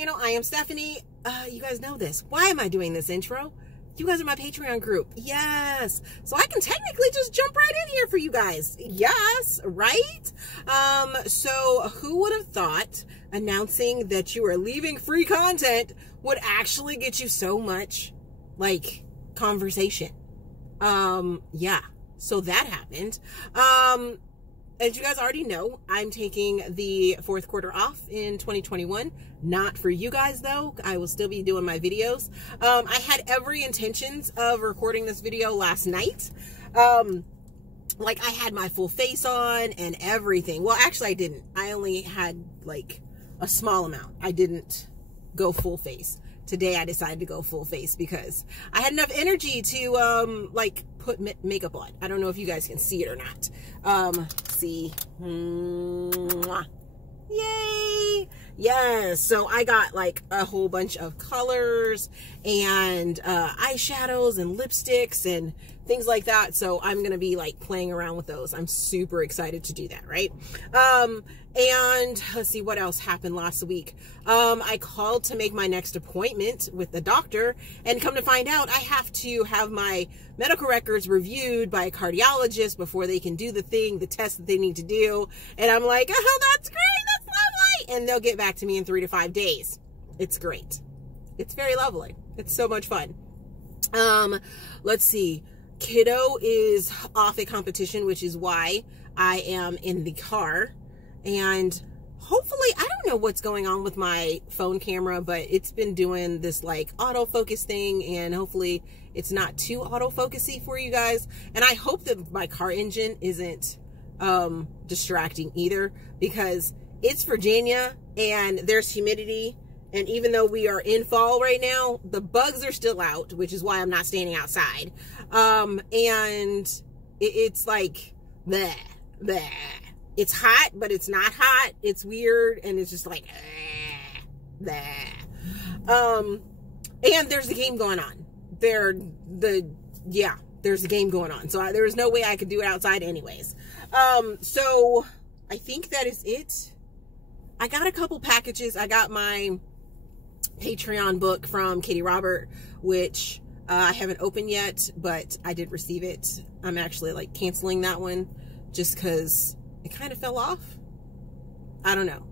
channel. I am Stephanie. You guys know this. Why am I doing this intro? You guys are my Patreon group. Yes. So I can technically just jump right in here for you guys. Yes, right? So who would have thought announcing that you are leaving free content would actually get you so much, like, conversation? Yeah. So that happened. As you guys already know, I'm taking the fourth quarter off in 2021. Not for you guys, though. I will still be doing my videos. I had every intentions of recording this video last night. Like, I had my full face on and everything. Well, actually, I didn't. I only had, like, a small amount. I didn't go full face. Today, I decided to go full face because I had enough energy to, like, put makeup on. I don't know if you guys can see it or not. See. Mwah. Yay! Yes, so I got like a whole bunch of colors and eyeshadows and lipsticks and things like that. So I'm gonna be like playing around with those. I'm super excited to do that, right? And let's see what else happened last week. I called to make my next appointment with the doctor, and come to find out I have to have my medical records reviewed by a cardiologist before they can do the test that they need to do. And I'm like, oh, that's great, that's lovely. And they'll get back to me in 3 to 5 days. It's great. It's very lovely. It's so much fun. Let's see. Kiddo is off at competition, which is why I am in the car. And hopefully, I don't know what's going on with my phone camera, but it's been doing this like autofocus thing, and hopefully it's not too autofocusy for you guys. And I hope that my car engine isn't distracting either, because it's Virginia and there's humidity. And even though we are in fall right now, the bugs are still out, which is why I'm not standing outside. And it's like, bleh, bleh. It's hot, but it's not hot. It's weird, and it's just like, bleh. And there's a game going on. There's a game going on. So there was no way I could do it outside anyways. So I think that is it. I got a couple packages. I got my Patreon book from Katie Robert, which I haven't opened yet, but I did receive it. I'm actually like canceling that one just because it kind of fell off. I don't know.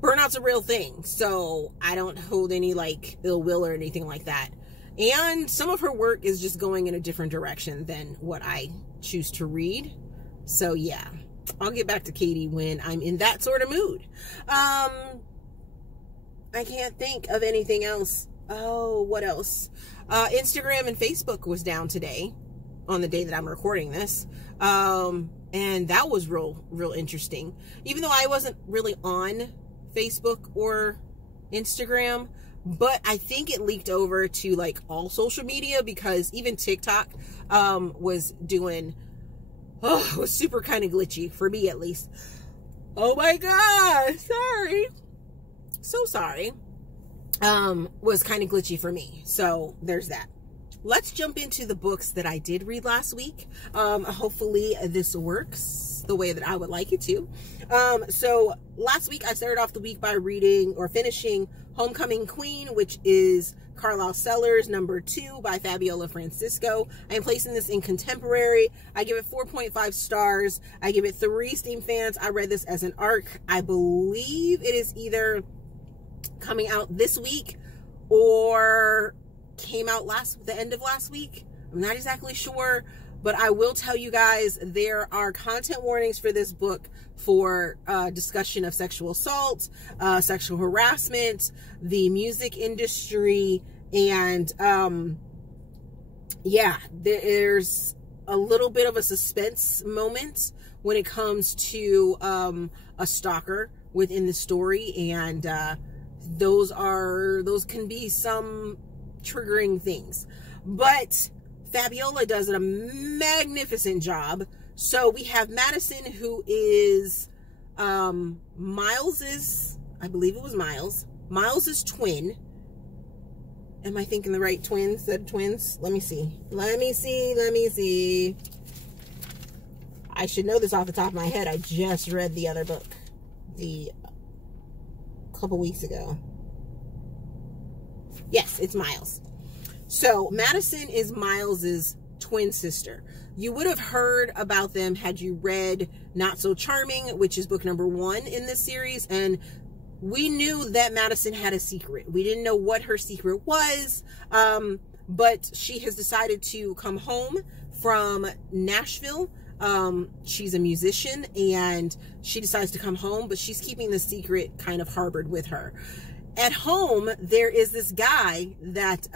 Burnout's a real thing, so I don't hold any like ill will or anything like that. And some of her work is just going in a different direction than what I choose to read. So yeah, I'll get back to Katie when I'm in that sort of mood. I can't think of anything else. Oh, what else? Instagram and Facebook was down today on the day that I'm recording this. And that was real interesting. Even though I wasn't really on Facebook or Instagram, but I think it leaked over to like all social media, because even TikTok was doing, was super kind of glitchy for me at least. Oh my God, sorry. So sorry. Was kind of glitchy for me. So there's that. Let's jump into the books that I did read last week. Hopefully this works the way that I would like it to. So last week I started off the week by reading or finishing Homecoming Queen, which is Carlisle Sellers #2 by Fabiola Francisco. I am placing this in contemporary. I give it 4.5 stars. I give it 3 Steam fans. I read this as an arc. I believe it is either coming out this week or came out the end of last week. I'm not exactly sure, but I will tell you guys there are content warnings for this book for discussion of sexual assault, sexual harassment, the music industry, and yeah, there's a little bit of a suspense moment when it comes to a stalker within the story, and those can be some triggering things, but Fabiola does a magnificent job. So we have Madison, who is Miles's, I believe it was Miles's twin. Am I thinking the right twins? Said twins? Let me see. I should know this off the top of my head. I just read the other book, the couple weeks ago. Yes, it's Miles. So Madison is Miles's twin sister. You would have heard about them had you read Not So Charming, which is book number 1 in this series. And we knew that Madison had a secret. We didn't know what her secret was, but she has decided to come home from Nashville. She's a musician, and she decides to come home, but she's keeping the secret kind of harbored with her. At home, there is this guy that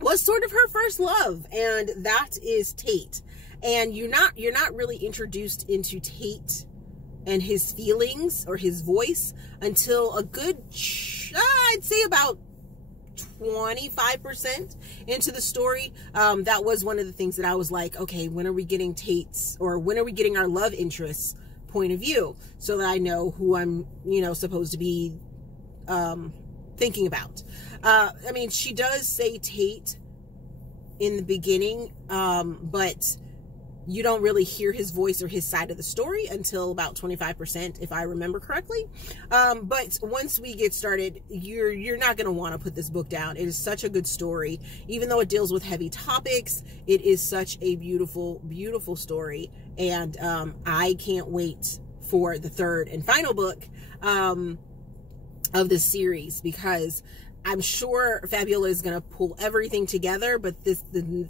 was sort of her first love, and that is Tate. And you're not really introduced into Tate and his feelings or his voice until a good, I'd say about 25% into the story. That was one of the things that I was like, okay, when are we getting Tate's, or when are we getting our love interest's point of view, so that I know who I'm, supposed to be thinking about. I mean, she does say Tate in the beginning, but you don't really hear his voice or his side of the story until about 25%, if I remember correctly. But once we get started, you're not going to want to put this book down. It is such a good story. Even though it deals with heavy topics, it is such a beautiful, beautiful story. And I can't wait for the third and final book of this series, because I'm sure Fabiola is going to pull everything together, but the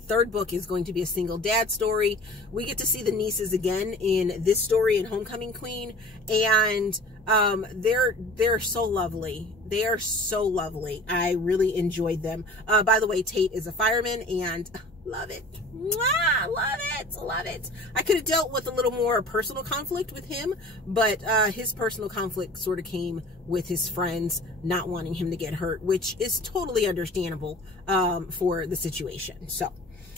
third book is going to be a single dad story. We get to see the nieces again in this story in Homecoming Queen, and they're so lovely. They are so lovely. I really enjoyed them. By the way, Tate is a fireman, and love it. Mwah, love it. Love it. I could have dealt with a little more personal conflict with him, but his personal conflict sort of came with his friends not wanting him to get hurt, which is totally understandable for the situation. So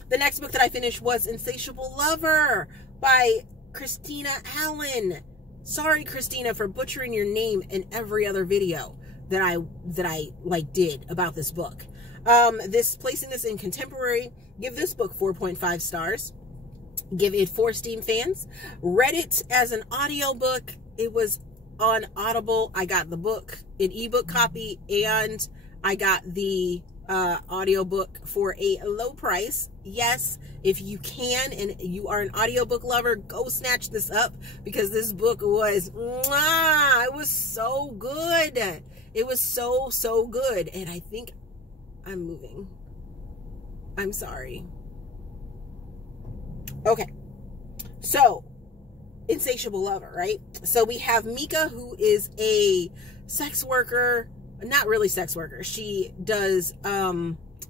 the next book that I finished was Insatiable Lover by Krystyna Allyn. Sorry, Krystyna, for butchering your name in every other video that I did about this book. Placing this in contemporary, give this book 4.5 stars. Give it 4 Steam fans. Read it as an audiobook. It was on Audible. I got the book in ebook copy, and I got the audiobook for a low price. Yes, if you can and you are an audiobook lover, go snatch this up, because this book was, it was so good. It was so good. And I think I'm moving. I'm sorry. Okay. So, Insatiable Lover, right? So we have Mika, who is a sex worker. Not really sex worker. She does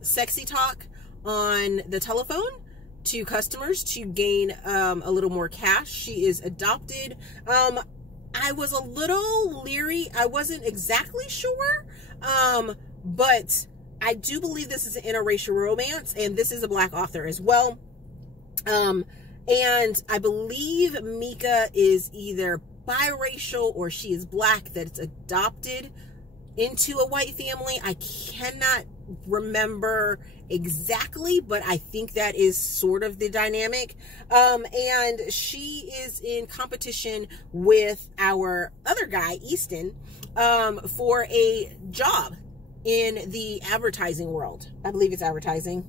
sexy talk on the telephone to customers to gain a little more cash. She is adopted. I was a little leery. I wasn't exactly sure. But I do believe this is an interracial romance, and this is a Black author as well. And I believe Mika is either biracial or she is Black, that it's adopted into a white family. I cannot remember exactly, but I think that is sort of the dynamic. And she is in competition with our other guy, Easton, for a job in the advertising world. I believe it's advertising,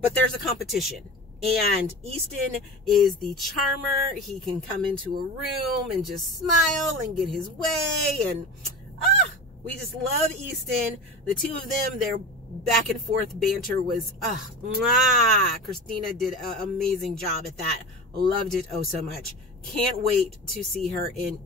but there's a competition. And Easton is the charmer. He can come into a room and just smile and get his way. And we just love Easton. The two of them, their back and forth banter was, Krystyna did an amazing job at that. Loved it oh so much. Can't wait to see her in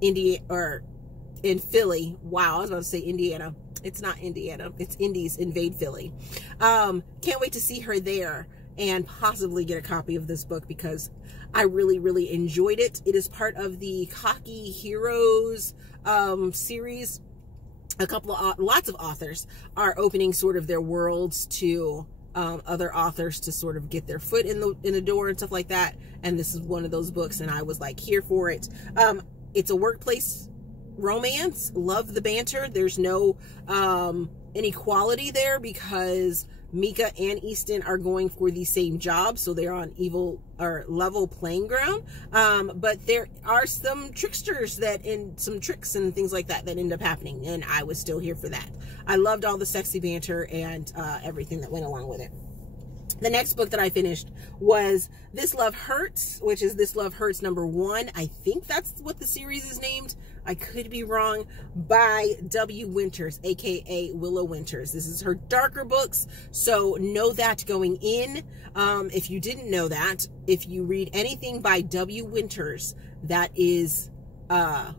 in Philly. Wow, I was about to say Indiana. It's not Indiana. It's Indies Invade Philly. Can't wait to see her there and possibly get a copy of this book, because I really, really enjoyed it. It is part of the Cocky Heroes series. Lots of authors are opening sort of their worlds to other authors to sort of get their foot in the door and stuff like that. And this is one of those books, and I was like here for it. It's a workplace romance. Love the banter. There's no inequality there, because Mika and Easton are going for the same job, so they're on level playing ground. But there are some tricksters some tricks and things like that end up happening, and I was still here for that. I loved all the sexy banter and everything that went along with it. The next book that I finished was This Love Hurts, which is This Love Hurts #1. I think that's what the series is named. I could be wrong. By W. Winters, aka Willow Winters. This is her darker books, so know that going in. If you didn't know that, if you read anything by W. Winters, that is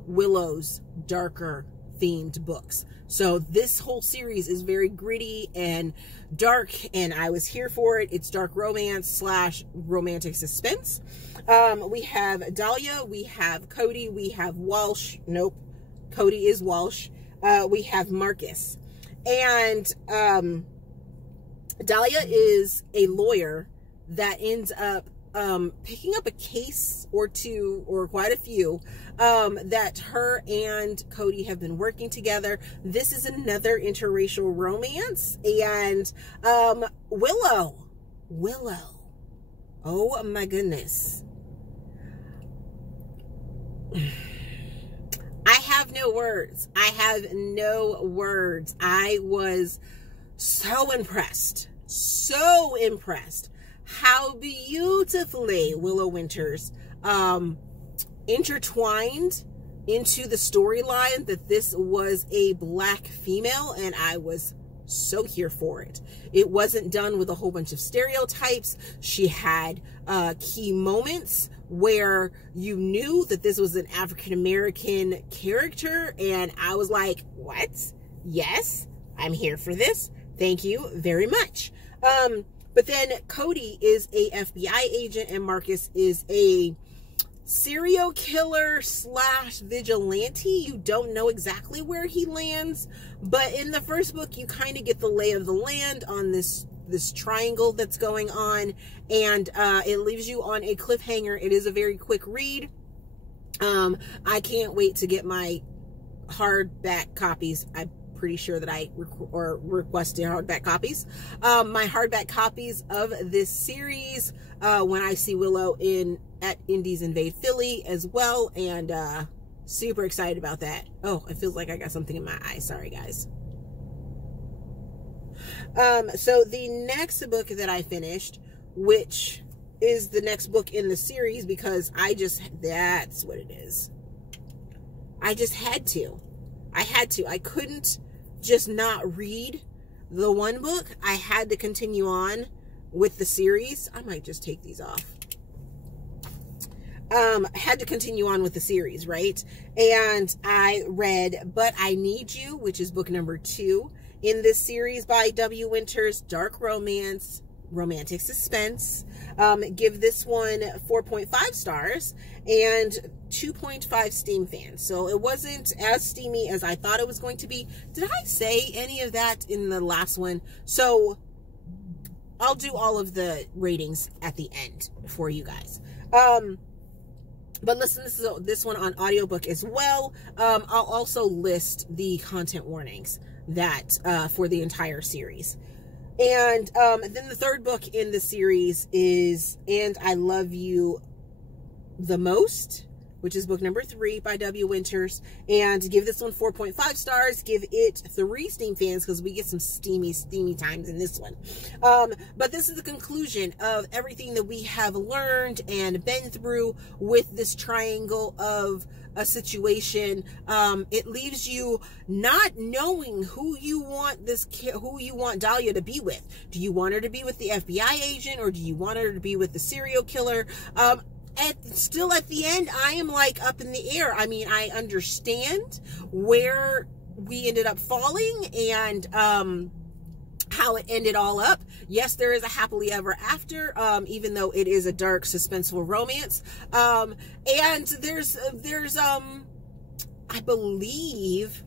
Willow's darker themed books. So this whole series is very gritty and dark, and I was here for it. It's dark romance / romantic suspense. We have Dahlia, we have Cody, we have Walsh. Nope, Cody is Walsh. We have Marcus. And Dahlia is a lawyer that ends up picking up a case or two, or quite a few, that her and Cody have been working together. This is another interracial romance. And Willow, oh my goodness, I have no words. I was so impressed how beautifully Willow Winters intertwined into the storyline that this was a Black female, and I was so here for it. It wasn't done with a whole bunch of stereotypes. She had key moments where you knew that this was an African-American character, and I was like, what? Yes, I'm here for this. Thank you very much. But then Cody is a FBI agent, and Marcus is a serial killer / vigilante. You don't know exactly where he lands, but in the first book, you kind of get the lay of the land on this triangle that's going on, and it leaves you on a cliffhanger. It is a very quick read. I can't wait to get my hardback copies. I'm pretty sure that I requested hardback copies. My hardback copies of this series when I see Willow at Indies Invade Philly as well, and super excited about that. Oh, it feels like I got something in my eye. Sorry, guys. So the next book that I finished, which is the next book in the series, because that's what it is. I just had to. I couldn't just not read the one book. I had to continue on with the series. I might just take these off. Had to continue on with the series, right? And I read But I Need You, which is book #2 in this series by W. Winters. Dark romance, romantic suspense. Give this one 4.5 stars and 2.5 Steam fans. So it wasn't as steamy as I thought it was going to be. Did I say any of that in the last one? So I'll do all of the ratings at the end for you guys. But listen, this one on audiobook as well. I'll also list the content warnings that for the entire series. And then the third book in the series is And I Love You the Most, which is book #3 by W. Winters. And give this one 4.5 stars. Give it 3 Steam fans, because we get some steamy times in this one. But this is the conclusion of everything that we have learned and been through with this triangle of a situation. It leaves you not knowing who you want Dahlia to be with. Do you want her to be with the FBI agent, or do you want her to be with the serial killer? Still at the end, I am like up in the air. I mean, I understand where we ended up falling and how it ended all up. Yes, there is a happily ever after, even though it is a dark, suspenseful romance. And there's I believe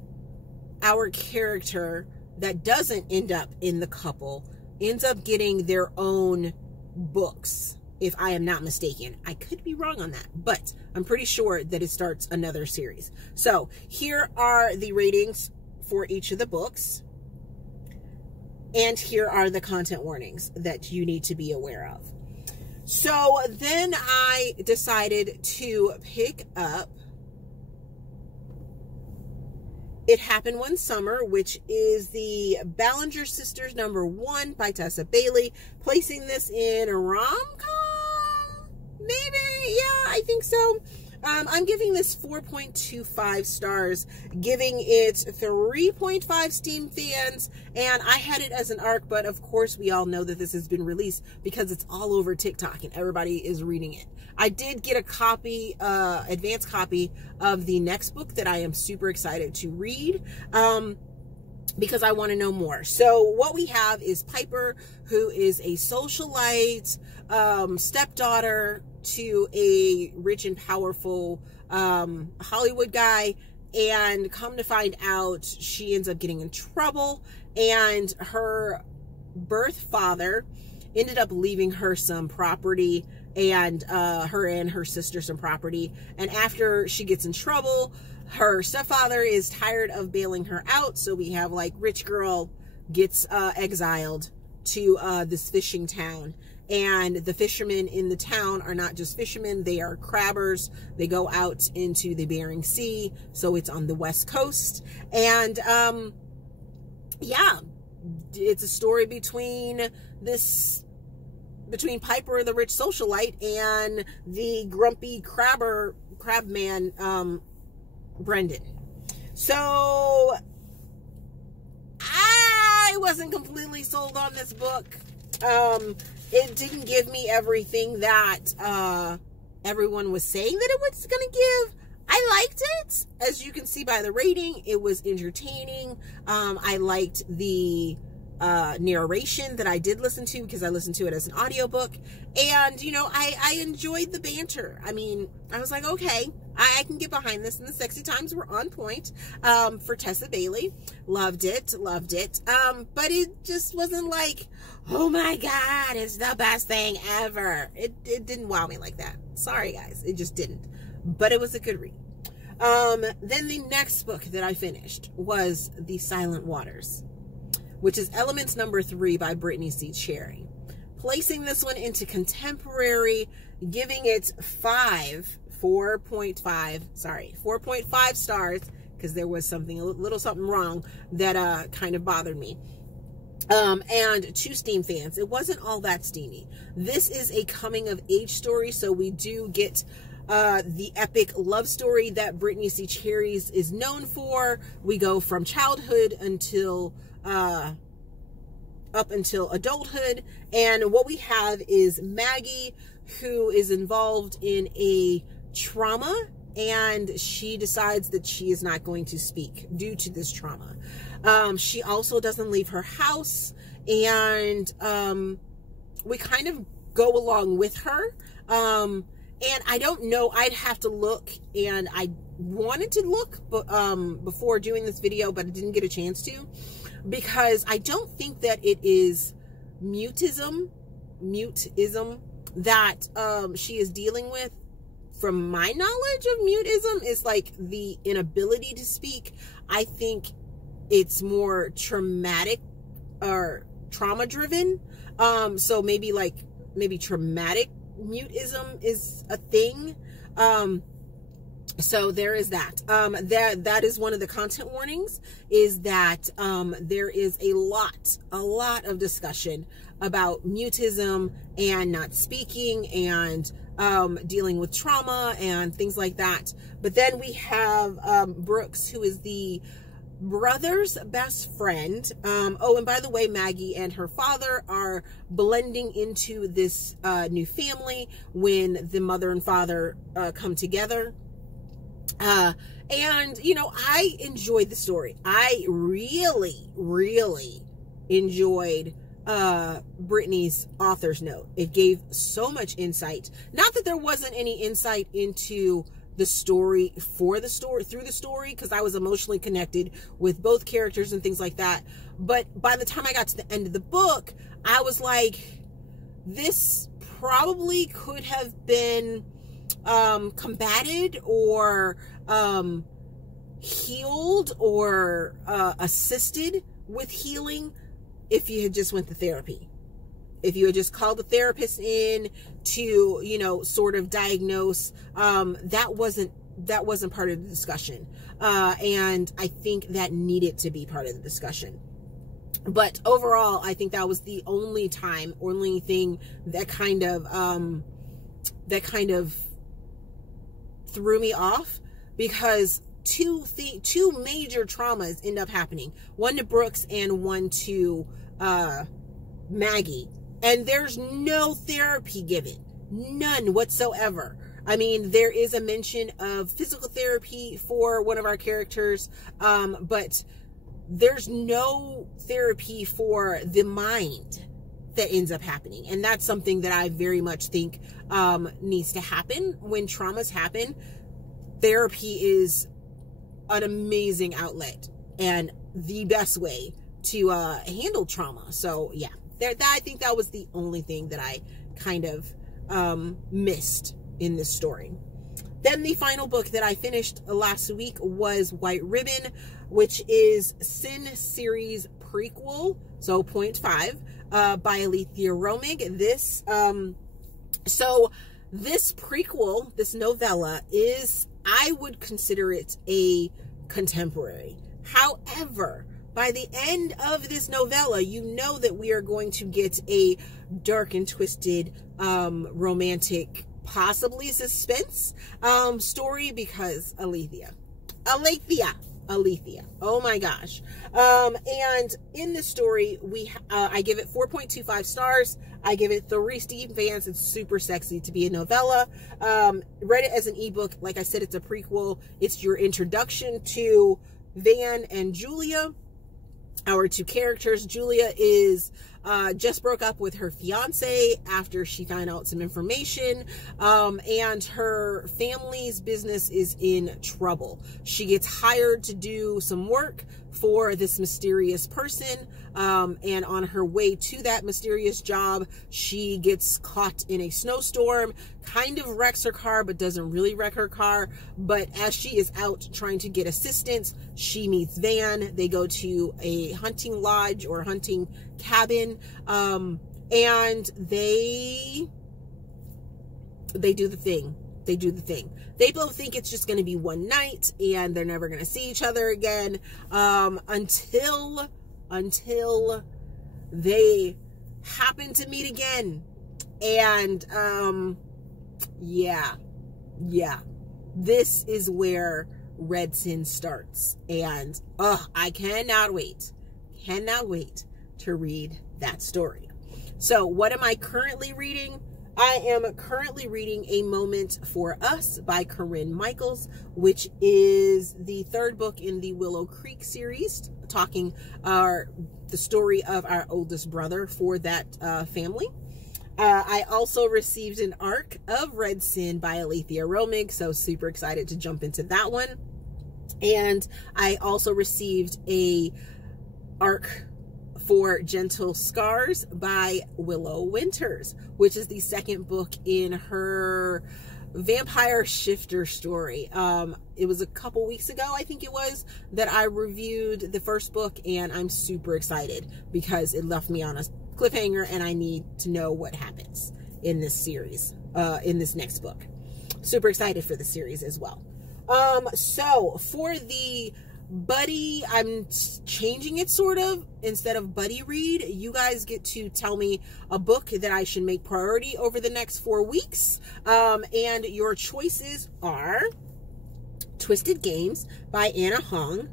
our character that doesn't end up in the couple ends up getting their own books, if I am not mistaken. I could be wrong on that, but I'm pretty sure that it starts another series. So here are the ratings for each of the books. And here are the content warnings that you need to be aware of. So then I decided to pick up It Happened One Summer, which is the Ballinger Sisters #1 by Tessa Bailey, placing this in a rom-com, maybe? Yeah, I think so. I'm giving this 4.25 stars, giving it 3.5 Steam fans, and I had it as an ARC, but of course we all know that this has been released because it's all over TikTok and everybody is reading it. I did get a copy, advanced copy of the next book that I am super excited to read, because I want to know more. So what we have is Piper, who is a socialite, stepdaughter to a rich and powerful Hollywood guy, and come to find out she ends up getting in trouble, and her birth father ended up leaving her some property, and her and her sister some property, and after she gets in trouble, her stepfather is tired of bailing her out, so we have like rich girl gets exiled to this fishing town. And the fishermen in the town are not just fishermen, they are crabbers. They go out into the Bering Sea, so it's on the West Coast. And yeah, it's a story between Piper, the rich socialite, and the grumpy crabman, Brendan. So I wasn't completely sold on this book. It didn't give me everything that everyone was saying that it was going to give. I liked it. As you can see by the rating, it was entertaining. I liked the narration that I did listen to, because I listened to it as an audiobook. And, you know, I enjoyed the banter. I mean, I was like, okay, I can get behind this, and the sexy times were on point for Tessa Bailey. Loved it, loved it. But it just wasn't like, oh my God, it's the best thing ever. It didn't wow me like that. Sorry, guys, it just didn't. But it was a good read. Then the next book that I finished was The Silent Waters, which is Elements #3 by Brittainy C. Cherry. Placing this one into contemporary, giving it 4.5 stars, because there was a little something wrong that kind of bothered me. And 2 Steam fans. It wasn't all that steamy. This is a coming of age story, so we do get the epic love story that Brittainy C. Cherry is known for. We go from childhood until up until adulthood, and what we have is Maggie, who is involved in a trauma, and she decides that she is not going to speak due to this trauma. She also doesn't leave her house, and we kind of go along with her. And I don't know, I'd have to look, and I wanted to look before doing this video, but I didn't get a chance to, because I don't think that it is mutism that she is dealing with. From my knowledge of mutism, is like the inability to speak. I think it's more traumatic or trauma driven. So maybe traumatic mutism is a thing. So there is that. That is one of the content warnings, is that there is a lot of discussion about mutism and not speaking and dealing with trauma and things like that. But then we have Brooks, who is the brother's best friend. Oh, and by the way, Maggie and her father are blending into this new family when the mother and father come together. And, you know, I enjoyed the story. I really enjoyed Brittany's author's note. It gave so much insight. Not that there wasn't any insight into the story through the story, because I was emotionally connected with both characters and things like that. But by the time I got to the end of the book, I was like, this probably could have been combated or healed or assisted with healing if you had just went to therapy. If you had just called the therapist in to, you know, sort of diagnose, that wasn't part of the discussion. And I think that needed to be part of the discussion. But overall, I think that was the only thing that kind of threw me off, because two major traumas end up happening. One to Brooks and one to Maggie. And there's no therapy given. None whatsoever. I mean, there is a mention of physical therapy for one of our characters, but there's no therapy for the mind that ends up happening. And that's something that I very much think needs to happen when traumas happen. Therapy is an amazing outlet and the best way to handle trauma. So yeah, I think that was the only thing that I kind of missed in this story. Then the final book that I finished last week was White Ribbon, which is Sin series prequel, so 0.5, by Aleatha Romig. This prequel, this novella, I would consider it a contemporary. However, by the end of this novella, you know that we are going to get a dark and twisted romantic, possibly suspense story, because Aleatha, oh my gosh. And in this story, I give it 4.25 stars. I give it 3 Steam fans. It's super sexy to be a novella. Read it as an ebook. Like I said, it's a prequel. It's your introduction to Van and Julia, our two characters. Julia is just broke up with her fiance after she found out some information, and her family's business is in trouble. She gets hired to do some work for this mysterious person, and on her way to that mysterious job, she gets caught in a snowstorm, kind of wrecks her car, but doesn't really wreck her car. But as she is out trying to get assistance, she meets Van. They go to a hunting lodge or hunting cabin, and they do the thing. They both think it's just going to be one night and they're never going to see each other again, until they happen to meet again. And yeah, this is where Red Sin starts, and I cannot wait to read that story. So what am I currently reading? I am currently reading A Moment for Us by Corinne Michaels, which is the 3rd book in the Willow Creek series, talking the story of our oldest brother for that family. I also a an arc of Red Sin by Aleatha Romig, so super excited to jump into that one. And I also received a arc for Gentle Scars by Willow Winters, which is the 2nd book in her vampire shifter story. It was a couple weeks ago, I think it was, that I reviewed the 1st book, and I'm super excited because it left me on a cliffhanger and I need to know what happens in this series, in this next book. Super excited for the series as well. So for the buddy, I'm changing it sort of. Instead of buddy read, you guys get to tell me a book that I should make priority over the next 4 weeks. And your choices are Twisted Games by Huang,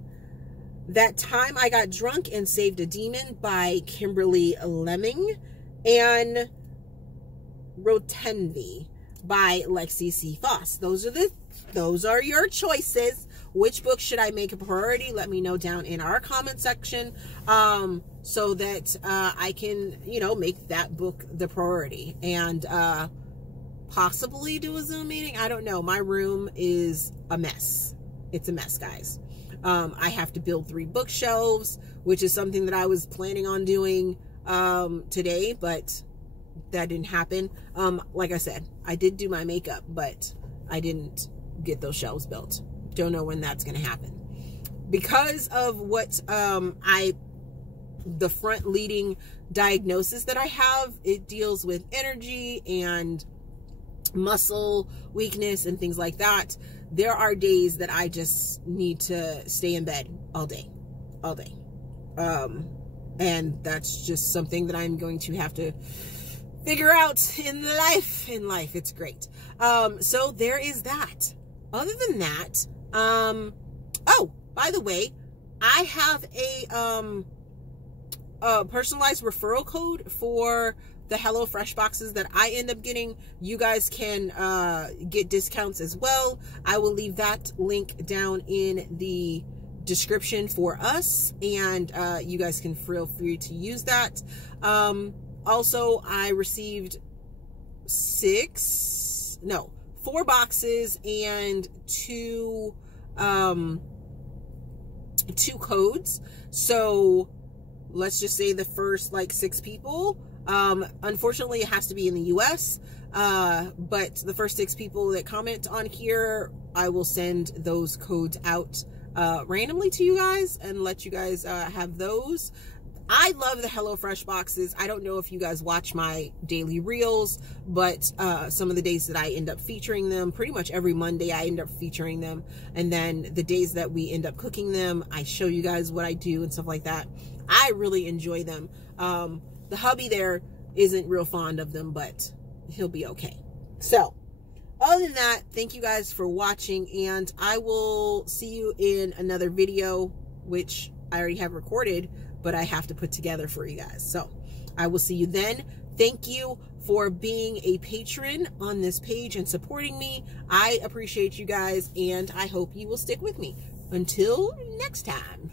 That Time I Got Drunk and Saved a Demon by Kimberly Lemming, and Rotanev by Lexi C. Foss. Those are your choices. Which book should I make a priority? Let me know down in our comment section, so that I can, make that book the priority, and possibly do a Zoom meeting. I don't know. My room is a mess. It's a mess, guys. I have to build 3 bookshelves, which is something that I was planning on doing today, but that didn't happen. Like I said, I did do my makeup, but I didn't get those shelves built. Don't know when that's going to happen. Because of what I the front leading diagnosis that I have. It deals with energy and muscle weakness and things like that. There are days that I just need to stay in bed all day. And that's just something that I'm going to have to figure out in life. It's great. So there is that. Other than that, oh, by the way, I have a personalized referral code for the HelloFresh boxes that I end up getting. You guys can get discounts as well. I will leave that link down in the description for us, and you guys can feel free to use that. Also, I received 4 boxes and 2 codes. So let's just say the first like 6 people, unfortunately it has to be in the US, but the first 6 people that comment on here, I will send those codes out randomly to you guys and let you guys have those. I love the HelloFresh boxes. I don't know if you guys watch my daily reels, but some of the days that I end up featuring them, pretty much every Monday I end up featuring them. And then the days that we end up cooking them, I show you guys what I do and stuff like that. I really enjoy them. The hubby there isn't real fond of them, but he'll be okay. So other than that, thank you guys for watching, and I will see you in another video, which I already have recorded, but I have to put together for you guys. So I will see you then. Thank you for being a patron on this page and supporting me. I appreciate you guys, and I hope you will stick with me. Until next time.